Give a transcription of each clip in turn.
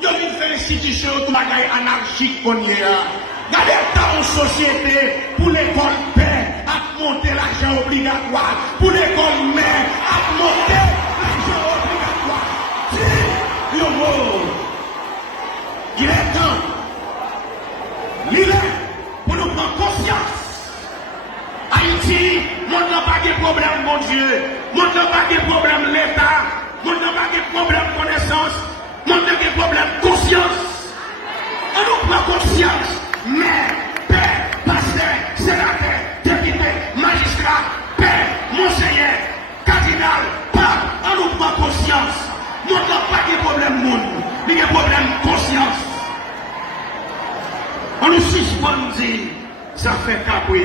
il y a une institution qui est anarchique qu'on y a. Regardez dans une société pour l'école paix, à monter l'argent obligatoire, pour l'école mère, à monter l'argent obligatoire. Si, le mot, il est temps, il est pour nous prendre conscience. Haïti, monde n'a pas de problème, mon Dieu, monde n'a pas de problème l'État, monde n'a pas de problème connaissance, monde n'a pas de problème conscience. On nous prend conscience. Maire, père, pasteur, sénateur, député, magistrat, père, monseigneur, cardinal, pape, on nous prend conscience. Nous n'avons pas de problème monde, mais de problème conscience. On nous suspend dire, ça fait capri,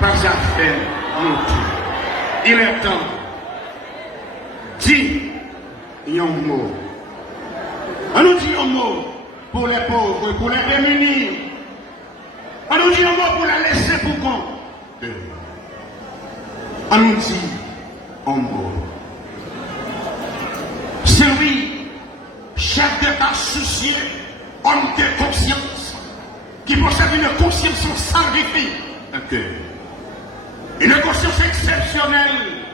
pas ça fait monter. Il est temps. Dis un mot. On nous dit un mot pour les pauvres, pour les démunis. On nous dit un mot pour la laisser pour compte. On nous dit un mot. C'est lui, chef d'État soucieux, homme de conscience, qui possède une conscience sans répit. Une conscience exceptionnelle.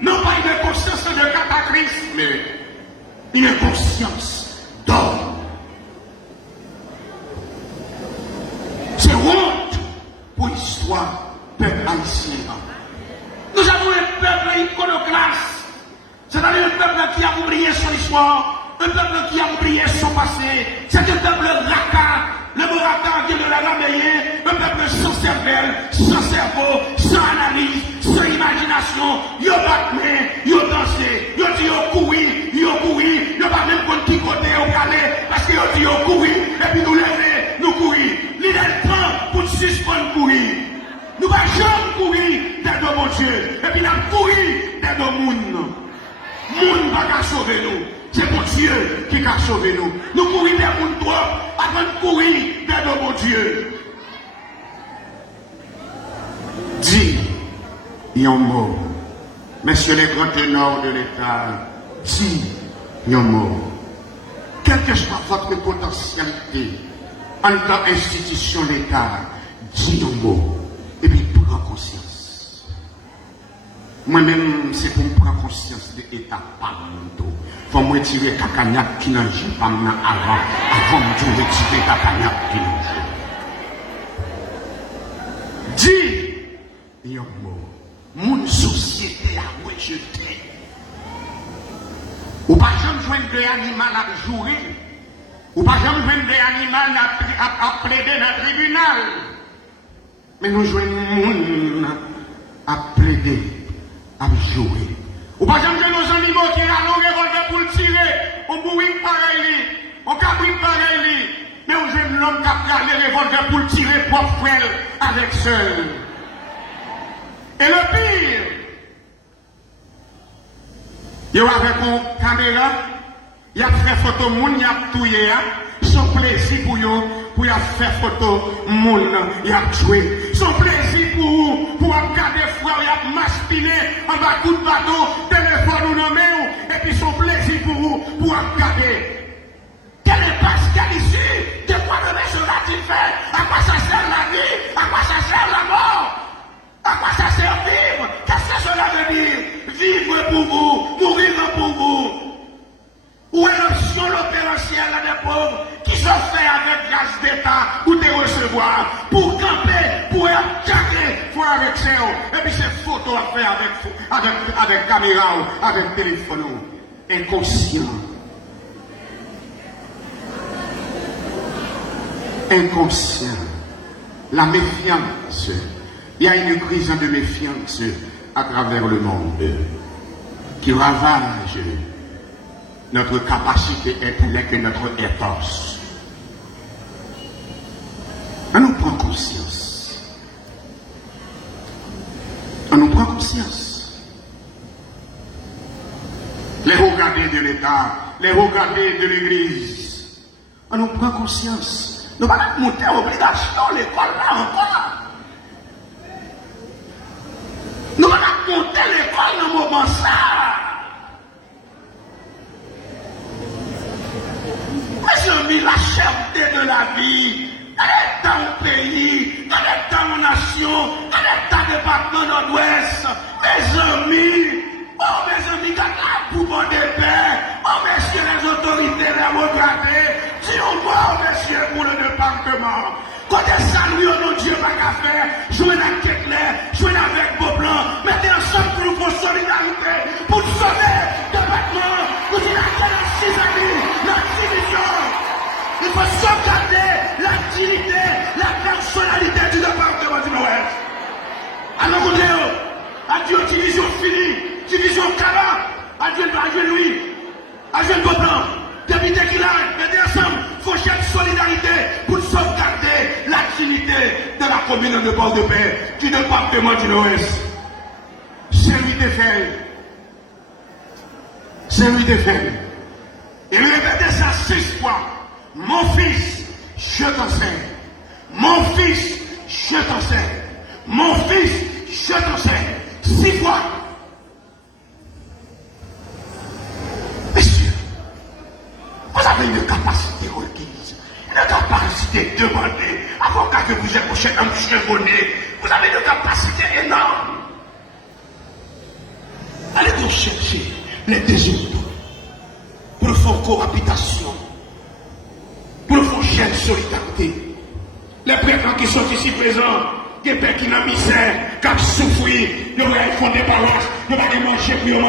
Non pas une conscience de cataclysme, mais une conscience d'homme. C'est honte pour l'histoire peuple haïtien. Nous avons un peuple iconoclaste, c'est-à-dire un peuple qui a oublié son histoire, un peuple qui a oublié son passé. C'est un peuple racard, le mot racard qui est de la rameillée, un peuple sans cervelle, sans cerveau, sans analyse, sans imagination. Yo batté, yo dansé, yo dit yo couru, yo pas même contre qui côté au calais, parce que yo dit yo couru, et puis nous lever, nous courir. L'idée le temps pour suspendre courir. Nous ne pouvons jamais courir dans mon Dieu. Et puis nous courir dans nos mondes. Monde ne va pas sauver nous. C'est mon Dieu qui va sauver nous. Nous courons dans mon droit avant de courir dans mon Dieu. Dis un mot. Messieurs les grands ténors de l'État, dis un mot. Quelle que soit votre potentialité, en tant qu'institution d'État, dis un mot, et puis prends conscience. Moi-même, c'est pour me prendre conscience de l'État, pas mon dos. Il faut me retirer Kakagnac qui n'a pas avant de retirer Kakagnac qui n'a dis un mot. Mon société a rejeté. Ou pas jamais joindre des animaux à jouer. Ou pas jamais joindre des animaux à plaider dans le tribunal. Mais nous jouons monde à plaider, à jouer. Ou pas jamais nos animaux qui ont revolver pour le tirer. On bouille pareil, on cabrit pareil. Mais on joue l'homme qui a les revolver pour le tirer propre frère avec seul. Et le pire, il y a avec une caméra, il y a fait photo moun, il y a touillé, son plaisir pour eux, pour faire photo moun, il y a joué. Son plaisir pour regarder frère, il y a maspiné en bas coup de bateau, téléphone ou nommé, et puis son plaisir pour regarder. Quelle est quelle issue? De quoi le mec sera-t-il fait? À quoi ça sert la vie? À quoi ça sert la mort? À quoi ça sert vivre? Qu'est-ce que cela veut dire? Vivre pour vous, mourir pour vous. Où est l'option, l'opérationnel des pauvres qui sont faits avec grâce d'État ou de recevoir pour camper, pour attaquer, faut avec ça. Et puis ces photos à faire avec caméra ou avec téléphone. Inconscient. Inconscient. La méfiance. Il y a une crise de méfiance à travers le monde qui ravage notre capacité intellectuelle et notre ethos. On nous prend conscience. On nous prend conscience. Les regardés de l'État, les regardés de l'Église, on nous prend conscience. Nous allons monter à obligation l'école là encore. Nous allons monter l'école dans le moment ça. Monsieur, amis, la cherté de la vie. Elle est dans mon pays, elle est dans mon nation, elle est dans le département nord-ouest. Mes amis, oh mes amis, quand la pouvoir de paix, oh messieurs les autorités démocratiques, dis-moi, messieurs, pour le département. Quand ça, lui, on Dieu, pas qu'à faire, jouer dans tête claire, jouer avec beau blanc, mettez ensemble pour nous pour solidarité, pour sauver le département, pour dire la 6 amis, la division. Il faut sauvegarder la dignité, la personnalité du département du Nord-Ouest. Alors, adieu, division finie, division Kala, adieu Louis, adieu le beau blanc. Député qui l'a, mettez ensemble, il faut chercher solidarité pour sauvegarder la dignité de la commune de Port-de-Paix, du département du Nord-Ouest. C'est lui de faire. C'est lui de faire. Et répétez ça 6 fois. Mon fils, je t'enseigne. Mon fils, je t'enseigne. Mon fils, je t'enseigne. 6 fois. Messieurs, vous avez une capacité requise, une capacité demandée. Avocat que vous êtes couché dans le chevronné, vous avez une capacité énorme. Allez vous chercher les désirs pour faire cohabitation, pour faire solidarité. Les préfets qui sont ici présents, des pères qui n'ont misère, qui ont souffert, ils vont fonder des paroisses, ils vont manger pour